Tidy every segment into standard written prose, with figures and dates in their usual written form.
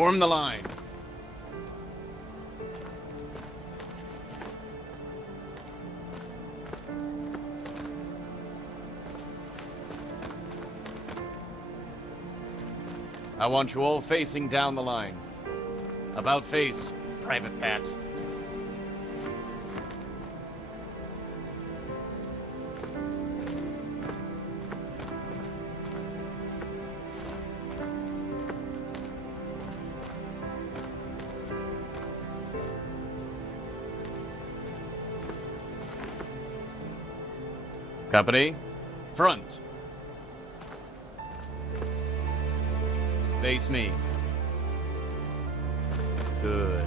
Form the line. I want you all facing down the line. About face, Private Pat. Company, front. Face me. Good.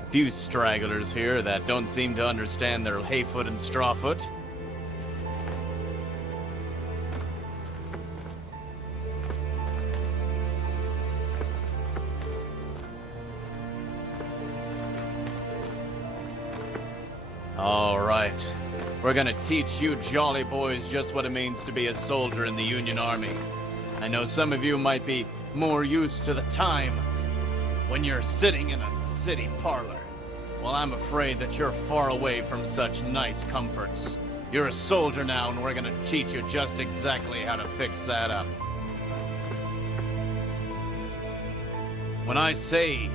A few stragglers here that don't seem to understand their hayfoot and strawfoot. All right. We're gonna teach you jolly boys just what it means to be a soldier in the Union Army. I know some of you might be more used to the time when you're sitting in a city parlor. Well, I'm afraid that you're far away from such nice comforts. You're a soldier now, and we're gonna teach you just exactly how to fix that up. When I say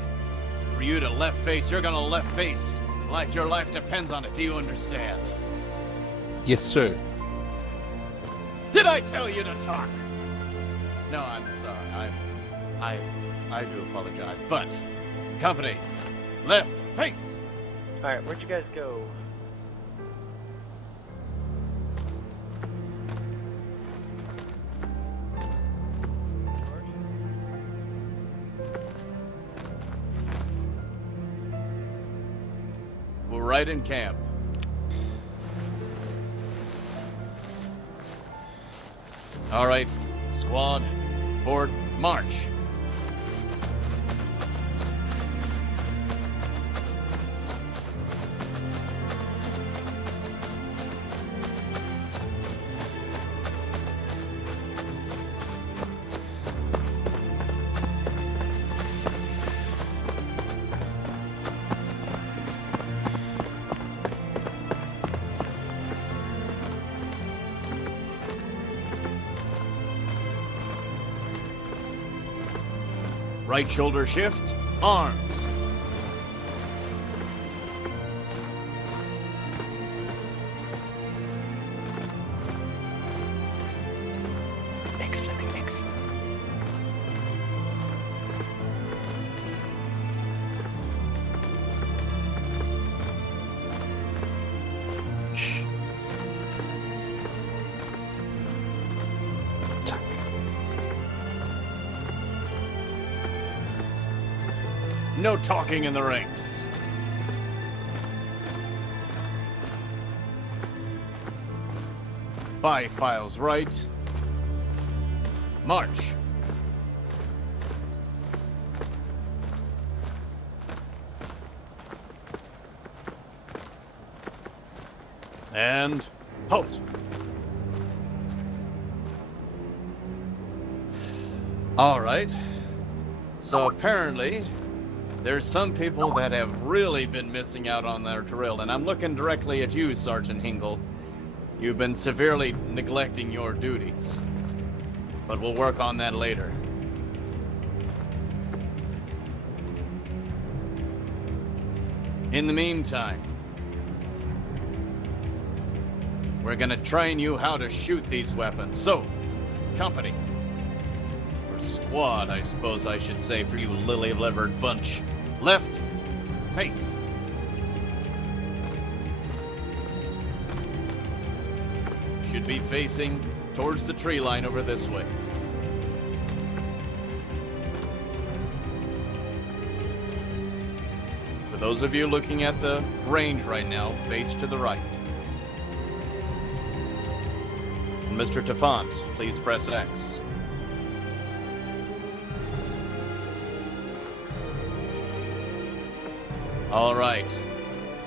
for you to left face, you're gonna left face like your life depends on it. Do you understand? Yes, sir. Did I tell you to talk? No, I'm sorry. I do apologize. But, company, left face. All right, where'd you guys go? We're right in camp. All right, squad, forward, march. Right shoulder shift, arms. Mix, flipping mix. Shh. Tuck. No talking in the ranks. By files right. March. And halt. All right. So apparently, there's some people that have really been missing out on their drill, and I'm looking directly at you, Sergeant Hingle. You've been severely neglecting your duties, but we'll work on that later. In the meantime, we're gonna train you how to shoot these weapons. So, company, or squad, I suppose I should say for you lily-livered bunch. Left face. Should be facing towards the tree line over this way. For those of you looking at the range right now, face to the right. Mr. Tafant, please press X. All right.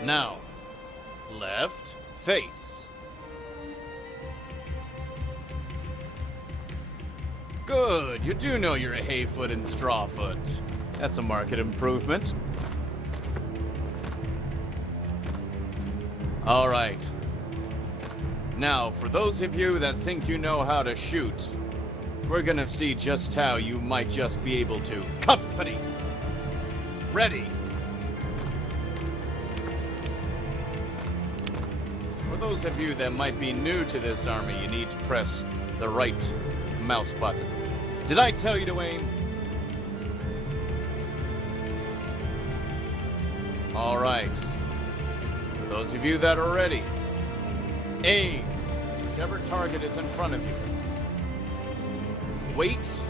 Now, left face. Good, you do know you're a hayfoot and strawfoot. That's a market improvement. All right. Now, for those of you that think you know how to shoot, we're gonna see just how you might just be able to. Company! Ready! For those of you that might be new to this army, you need to press the right mouse button. Did I tell you to aim? All right. For those of you that are ready, aim whichever target is in front of you. Wait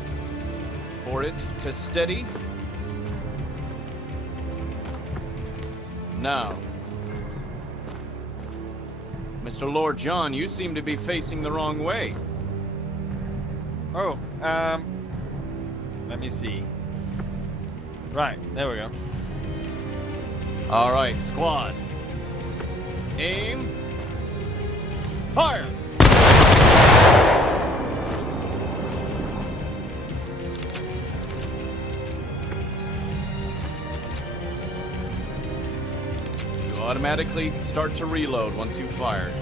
for it to steady. Now, Mr. Lord John, you seem to be facing the wrong way. Oh, let me see. Right, there we go. All right, squad. Aim. Fire! You automatically start to reload once you fire.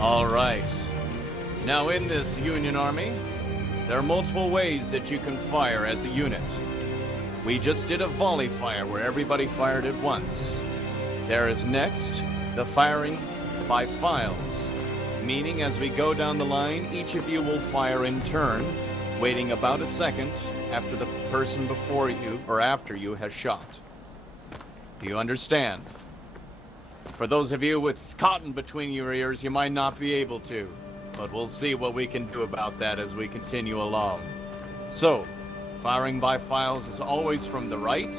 All right. Now in this Union Army, there are multiple ways that you can fire as a unit. We just did a volley fire where everybody fired at once. There is next the firing by files, meaning as we go down the line, each of you will fire in turn, waiting about a second after the person before you or after you has shot. Do you understand? For those of you with cotton between your ears, you might not be able to, but we'll see what we can do about that as we continue along. So, firing by files is always from the right.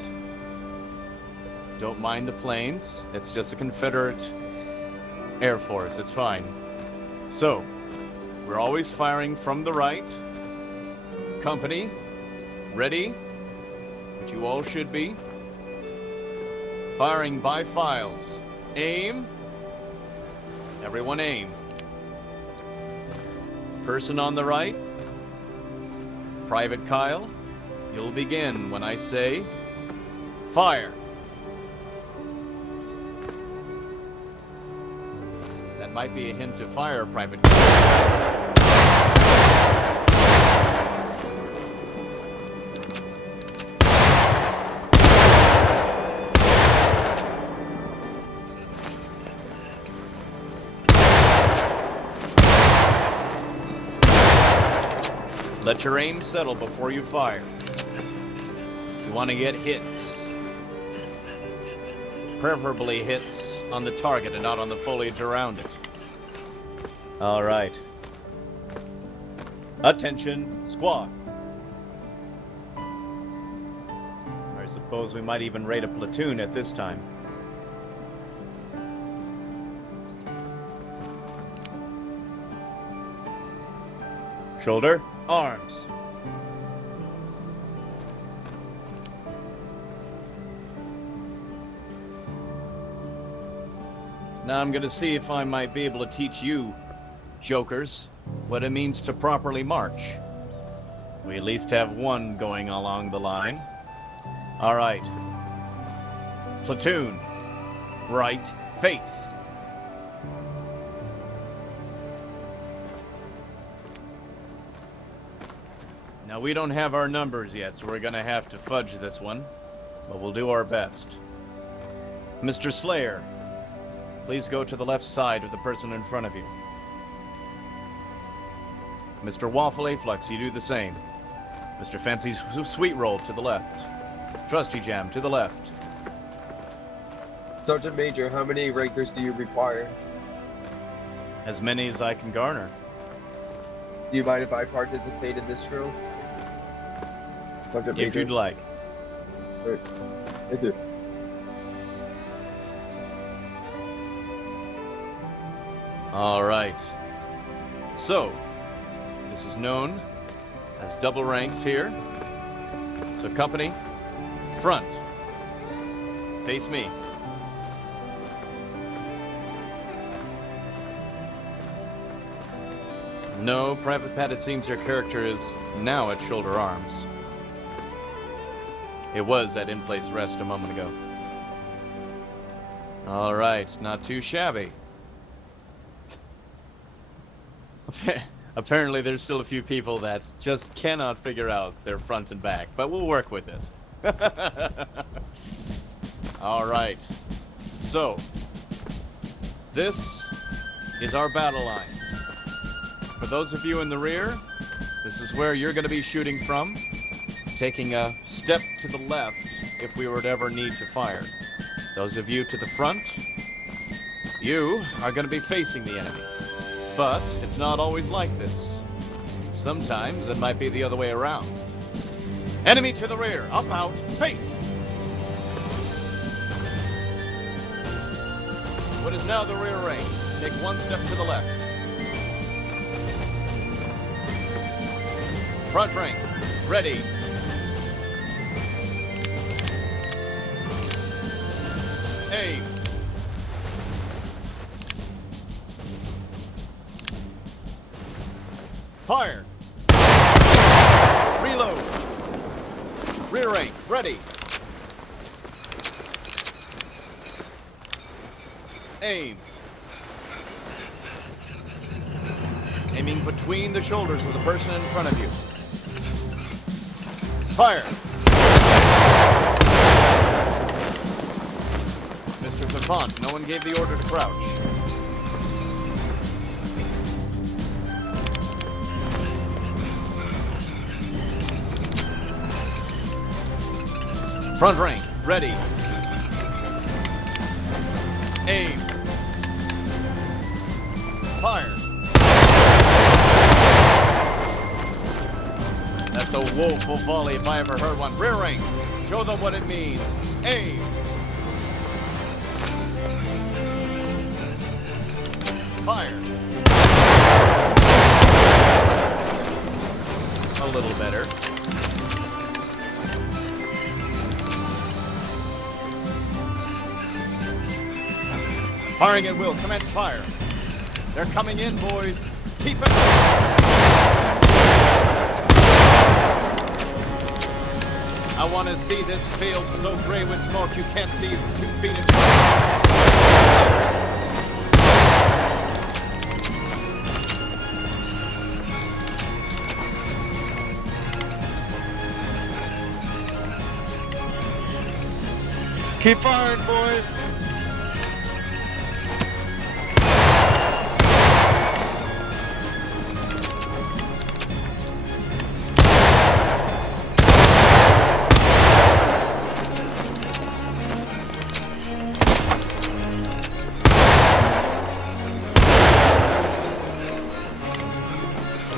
Don't mind the planes. It's just a Confederate Air Force. It's fine. So, we're always firing from the right. Company, ready? Which you all should be. Firing by files. Aim. Everyone aim. Person on the right. Private Kyle, you'll begin when I say fire. That might be a hint to fire, Private Kyle. Let your aim settle before you fire. You want to get hits. Preferably hits on the target and not on the foliage around it. All right. Attention, squad. I suppose we might even raid a platoon at this time. Shoulder, arms. Now I'm gonna see if I might be able to teach you, jokers, what it means to properly march. We at least have one going along the line. All right. Platoon, right face. Now, we don't have our numbers yet, so we're gonna have to fudge this one, but we'll do our best. Mr. Slayer, please go to the left side of the person in front of you. Mr. Waffle Aflux, you do the same. Mr. Fancy Sweet Roll to the left. Trusty Jam to the left. Sergeant Major, how many rankers do you require? As many as I can garner. Do you mind if I participate in this drill? Sergeant Major. If you'd like. Right. Thank you. All right. So, this is known as double ranks here. So company, front. Face me. No, Private Pat, it seems your character is now at shoulder arms. It was at in-place rest a moment ago. Alright, not too shabby. Apparently there's still a few people that just cannot figure out their front and back, but we'll work with it. Alright. So, this is our battle line. For those of you in the rear, this is where you're going to be shooting from, taking a step to the left if we were to ever need to fire. Those of you to the front, you are going to be facing the enemy. But it's not always like this. Sometimes it might be the other way around. Enemy to the rear, up, out, face! What is now the rear range? Take one step to the left. Front rank, ready. Aim. Fire. Reload. Rear rank, ready. Aim. Aiming between the shoulders of the person in front of you. Fire. Mr. Tapant, no one gave the order to crouch. Front rank, ready. Aim. Fire. That's a woeful volley if I ever heard one. Rear rank, show them what it means. Aim. Fire. A little better. Firing at will. Commence fire. They're coming in, boys. Keep it. I want to see this field so gray with smoke you can't see 2 feet in front. Keep firing, boys.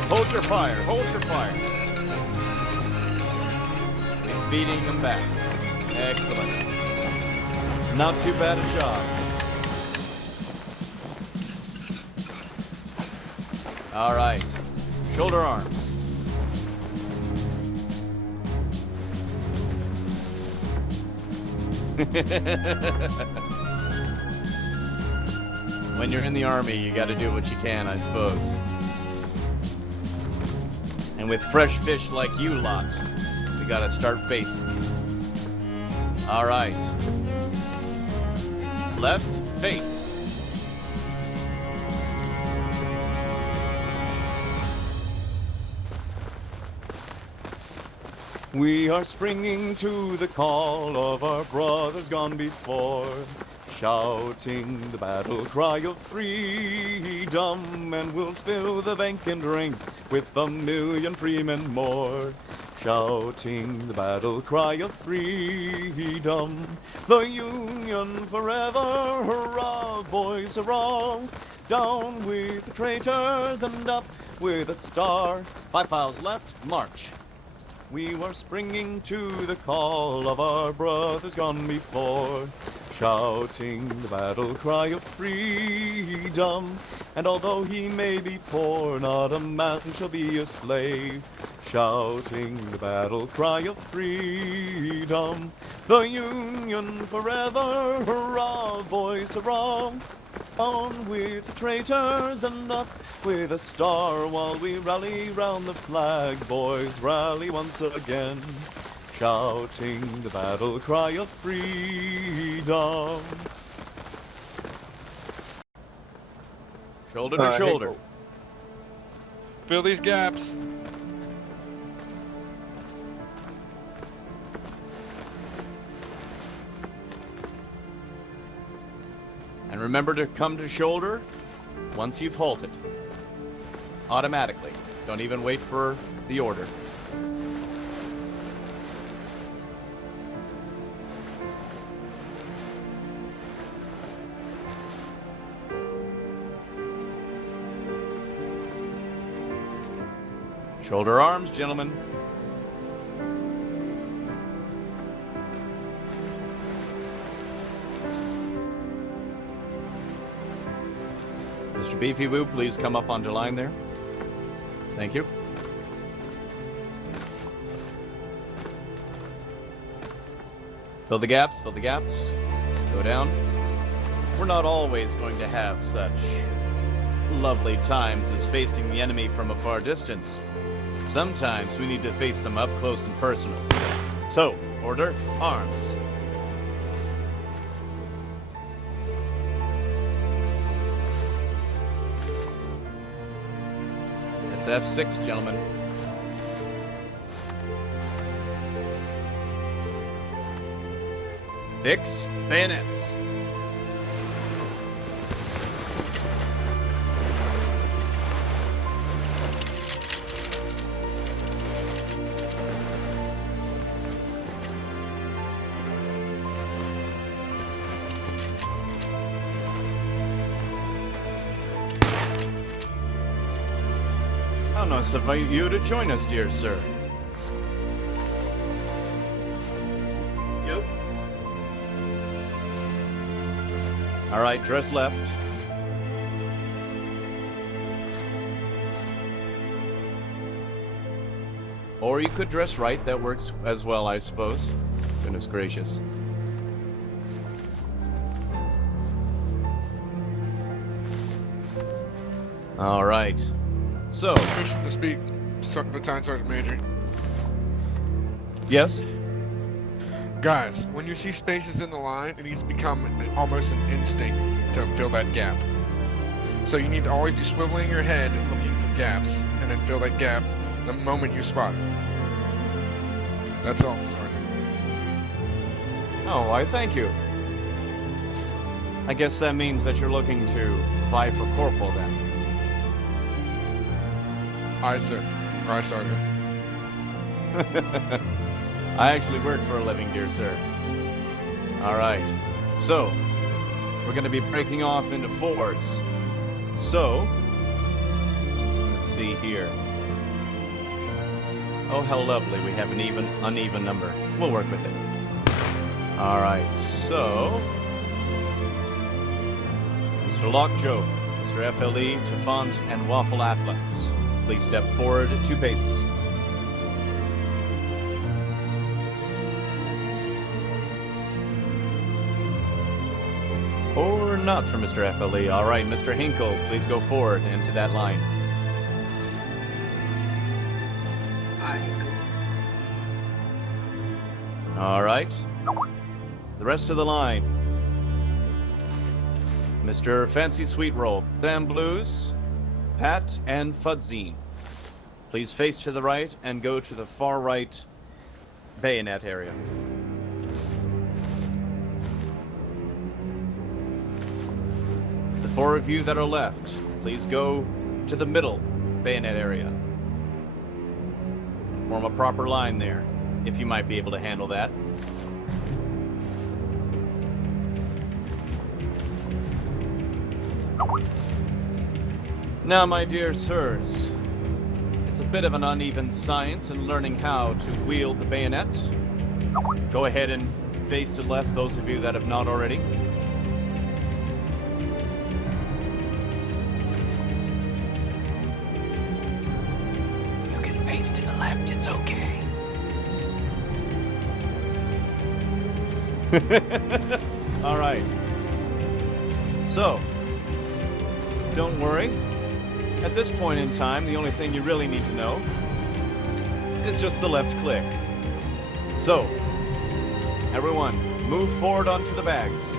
Hold your fire, hold your fire. We're beating them back. Excellent. Not too bad a job. All right. Shoulder arms. When you're in the army, you got to do what you can, I suppose. And with fresh fish like you lot, we got to start basic. All right. Left face. We are springing to the call of our brothers gone before, shouting the battle cry of freedom, and we'll fill the vacant ranks with 1,000,000 freemen more. Shouting the battle cry of freedom, the Union forever, hurrah, boys, hurrah! Down with the traitors and up with a star. 5 files left, march. We were springing to the call of our brothers gone before, shouting the battle cry of freedom. And although he may be poor, not a man shall be a slave, shouting the battle cry of freedom. The Union forever, hurrah, boys, hurrah! On with the traitors and up with a star while we rally round the flag, boys, rally once again, shouting the battle cry of freedom. Shoulder to shoulder. Fill these gaps. And remember to come to shoulder once you've halted. Automatically. Don't even wait for the order. Shoulder arms, gentlemen. Mr. Beefy Woo, please come up onto line there. Thank you. Fill the gaps, fill the gaps. Go down. We're not always going to have such lovely times as facing the enemy from a far distance. Sometimes we need to face them up close and personal. So, order, arms. That's F6, gentlemen. Fix bayonets. How nice of you to join us, dear sir. Yep. All right, dress left. Or you could dress right. That works as well, I suppose. Goodness gracious. All right. So, Permission to speak, Battalion Sergeant Major. yes. Guys, when you see spaces in the line, it needs to become almost an instinct to fill that gap. So you need to always be swiveling your head and looking for gaps, and then fill that gap the moment you spot it. That's all, Sergeant. Oh, why, thank you. I guess that means that you're looking to vie for corporal then. Aye, sir. Aye, Sergeant. I actually work for a living, dear sir. All right. So, we're going to be breaking off into fours. So, let's see here. Oh, how lovely. We have an uneven number. We'll work with it. All right. So, Mr. Lockjaw, Mr. FLE, Tafont, and Waffle Afflex. Please step forward 2 paces. Or not for Mr. FLE. All right, Mr. Hinkle, please go forward into that line. All right. The rest of the line. Mr. Fancy Sweet Roll, Sam Blues, Pat, and Fudzine. Please face to the right and go to the far right bayonet area. The 4 of you that are left, please go to the middle bayonet area. And form a proper line there, if you might be able to handle that. Now, my dear sirs, it's a bit of an uneven science in learning how to wield the bayonet. Go ahead and face to left, those of you that have not already. You can face to the left, it's okay. All right. So, don't worry. At this point in time, the only thing you really need to know is just the left click. So, everyone, move forward onto the bags.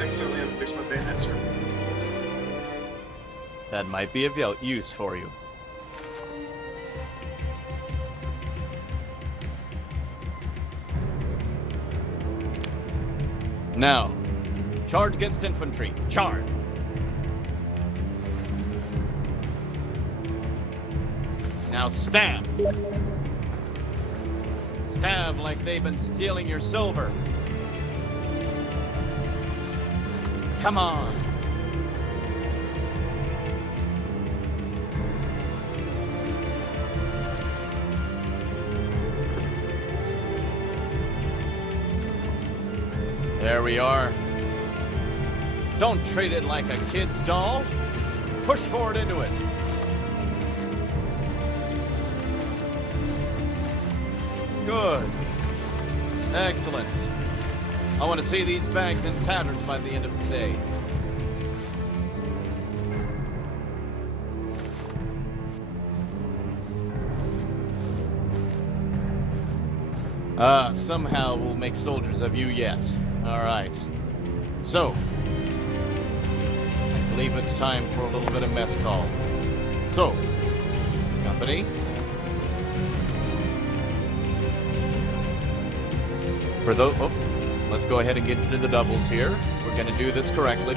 Accidentally unfixed my bayonet, sir. That might be of use for you. Now, charge against infantry. Charge! Now stab! Stab like they've been stealing your silver. Come on! There we are. Don't treat it like a kid's doll. Push forward into it. Good. Excellent. I want to see these bags in tatters by the end of today. Somehow we'll make soldiers of you yet. All right. So, I believe it's time for a little bit of mess call. So, company. For those, let's go ahead and get into the doubles here. We're going to do this correctly.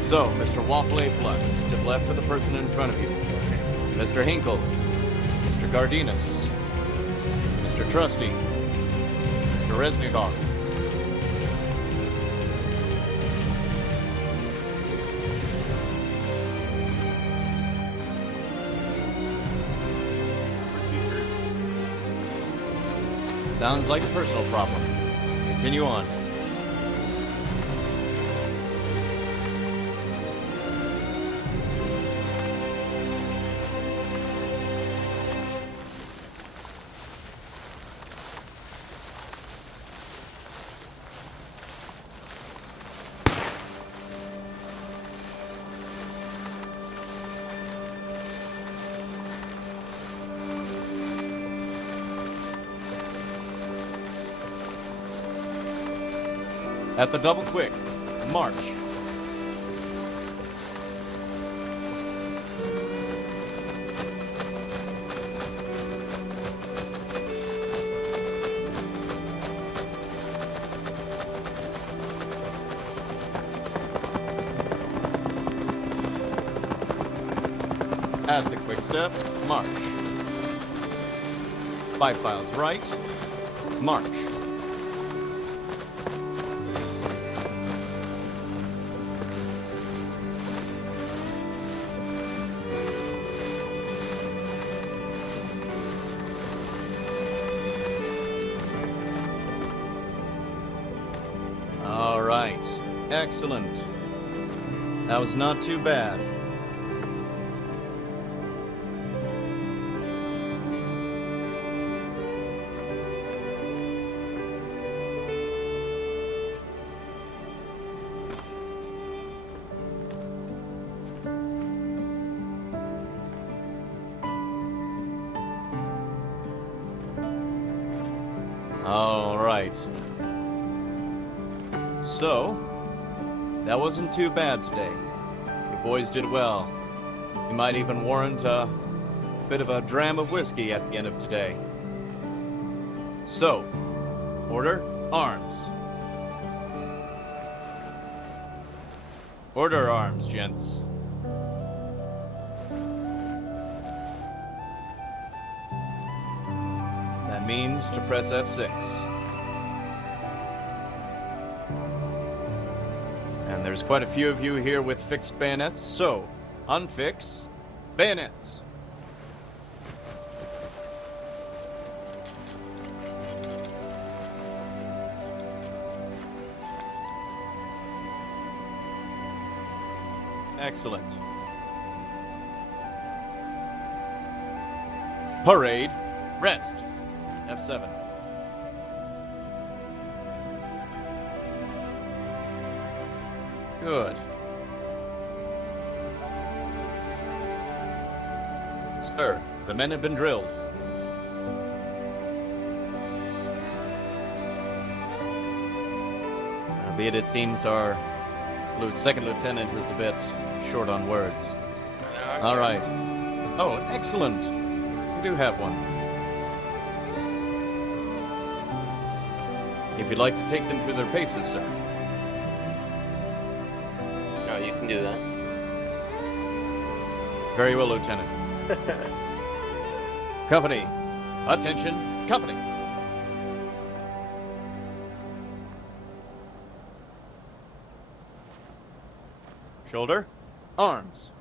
So, Mr. Waffle Flux, to the left of the person in front of you. Mr. Hinkle, Mr. Gardinas, Mr. Trusty, Mr. Reznikov. Sounds like a personal problem. Continue on. At the double quick, march. At the quick step, march. 5 files right, march. All right, excellent. That was not too bad. All right. So, that wasn't too bad today. You boys did well. You might even warrant a bit of a dram of whiskey at the end of today. So, order arms. Order arms, gents. That means to press F6. And there's quite a few of you here with fixed bayonets, so unfix bayonets. Excellent. Parade, rest. F7. Good. Sir, the men have been drilled. Albeit it seems our second lieutenant is a bit short on words. All right. Oh, excellent. We do have one. If you'd like to take them through their paces, sir. No, you can do that. Very well, Lieutenant. Company. Attention, company. Shoulder. Arms.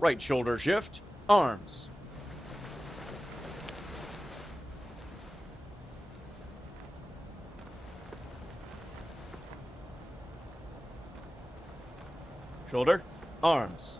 Right shoulder shift. Arms. Shoulder. Arms.